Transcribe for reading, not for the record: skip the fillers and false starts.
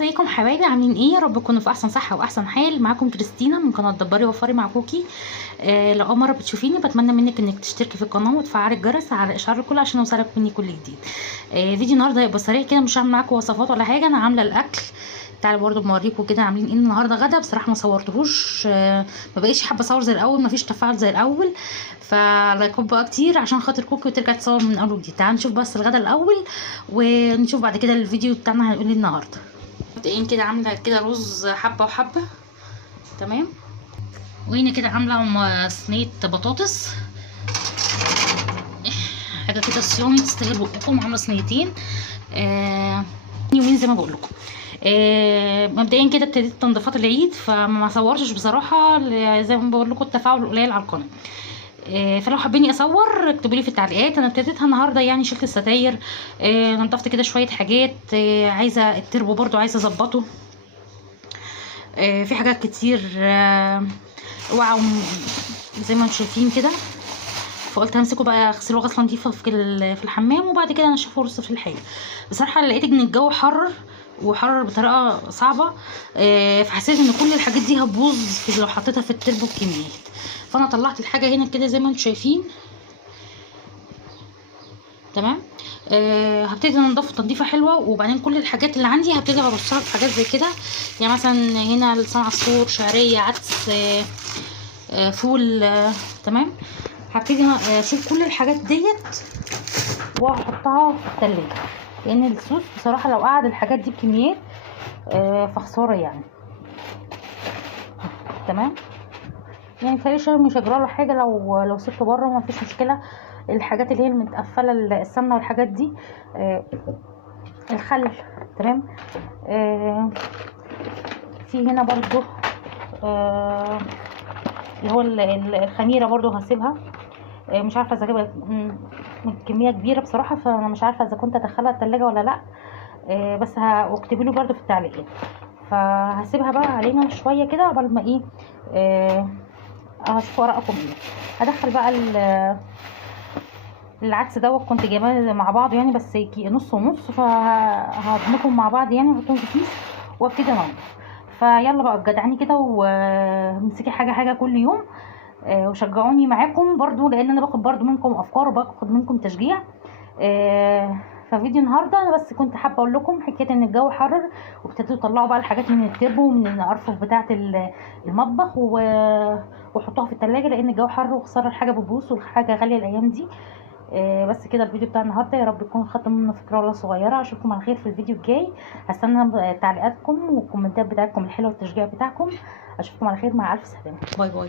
ازيكم حبايبي؟ عاملين ايه؟ يا رب تكونوا في احسن صحه واحسن حال. معاكم كريستينا من قناه دبري وفري مع كوكي. لو اول مره بتشوفيني بتمنى منك انك تشتركي في القناه وتفعلي الجرس على اشعار الكل عشان يوصلك مني كل جديد. فيديو النهارده هيبقى سريع كده، مش هعمل معاكم وصفات ولا حاجه. انا عامله الاكل، تعالوا برضو بوريكم كده عاملين ايه النهارده. غدا بصراحه ما صورتهوش، ما بقيتش حابه اصور زي الاول، ما فيش تفاعل زي الاول، فلايكات بقى كتير عشان خاطر كوكي وترجع تصور من اول وجديد. تعالوا نشوف بس الغدا الاول ونشوف بعد كده الفيديو بتاعنا هنقول ايه النهارده. مبدئيا كده عامله كده رز حبه وحبه، تمام. وهنا كده عامله صينيه بطاطس، حاجه كده صيامي تستاهل بقكم. عامله صينيتين يومين زي ما بقول لكم. مبدئيا كده ابتديت تنظيفات العيد، فما صورتش بصراحه زي ما بقول لكم التفاعل قليل على القناه. فلو حابين اصور اكتبوا لي في التعليقات. انا ابتديتها النهارده، يعني شلت الستاير، نضفت كده شويه حاجات، عايزه التربو برضو عايزه اظبطه، في حاجات كتير وقعوا زي ما انتم شايفين كده. فقلت همسكه بقى اغسله غسله نظيفه في الحمام، وبعد كده انشفه ورصه في الحاجه. بصراحه لقيت ان الجو حرر وحرر بطريقه صعبه، فحسيت ان كل الحاجات دي هتبوظ لو حطيتها في التربو بكميات. فانا طلعت الحاجه هنا كده زي ما انتم شايفين، تمام. هبتدي انضف تنظيفه حلوه، وبعدين كل الحاجات اللي عندي هبتدي ارصها في حاجات زي كده. يعني مثلا هنا لسان عصفور، شعريه، عدس، فول، تمام. هبتدي اشيل كل الحاجات ديت واحطها في التلاجة، لان الصوص بصراحه لو قعد الحاجات دي بكميات فخساره يعني، تمام. يعني متهيألي مش هيجراله حاجه لو سبته بره، مفيش مشكله. الحاجات اللي هي المتقفله، السمنه والحاجات دي، الخل، تمام. في هنا برضو اللي هو الخميره برضو هسيبها. مش عارفه اذا جابت كميه كبيره بصراحه، فانا مش عارفه اذا كنت ادخلها التلاجة ولا لا، بس هكتبوا له برضو في التعليقات. فهسيبها بقى علينا شويه كده قبل ما ايه، هشوف ارائكم ايه. هدخل بقى العدس دوت، كنت جايباه مع بعض يعني، بس نص ونص، فهضمكم مع بعض يعني، واحطهم في كيس وابتدي انضف. فيلا بقى جدعاني كده وامسكي حاجه حاجه كل يوم، وشجعوني معاكم برضو، لان انا باخد برضو منكم افكار وباخد منكم تشجيع. ففيديو النهارده انا بس كنت حابه اقول لكم حكايه ان الجو حرر، وابتدوا يطلعوا بقى الحاجات من التربو ومن الارفف بتاعه المطبخ وحطوها في التلاجة، لان الجو حر وخساره الحاجه بتبوظ والحاجه غاليه الايام دي. بس كده الفيديو بتاع النهارده، يا رب تكونوا خدتوا منه فكره ولا صغيره. اشوفكم على خير في الفيديو الجاي. هستنى تعليقاتكم والكومنتات بتاعتكم الحلوه والتشجيع بتاعكم. اشوفكم على خير، مع الف سلامه، باي باي.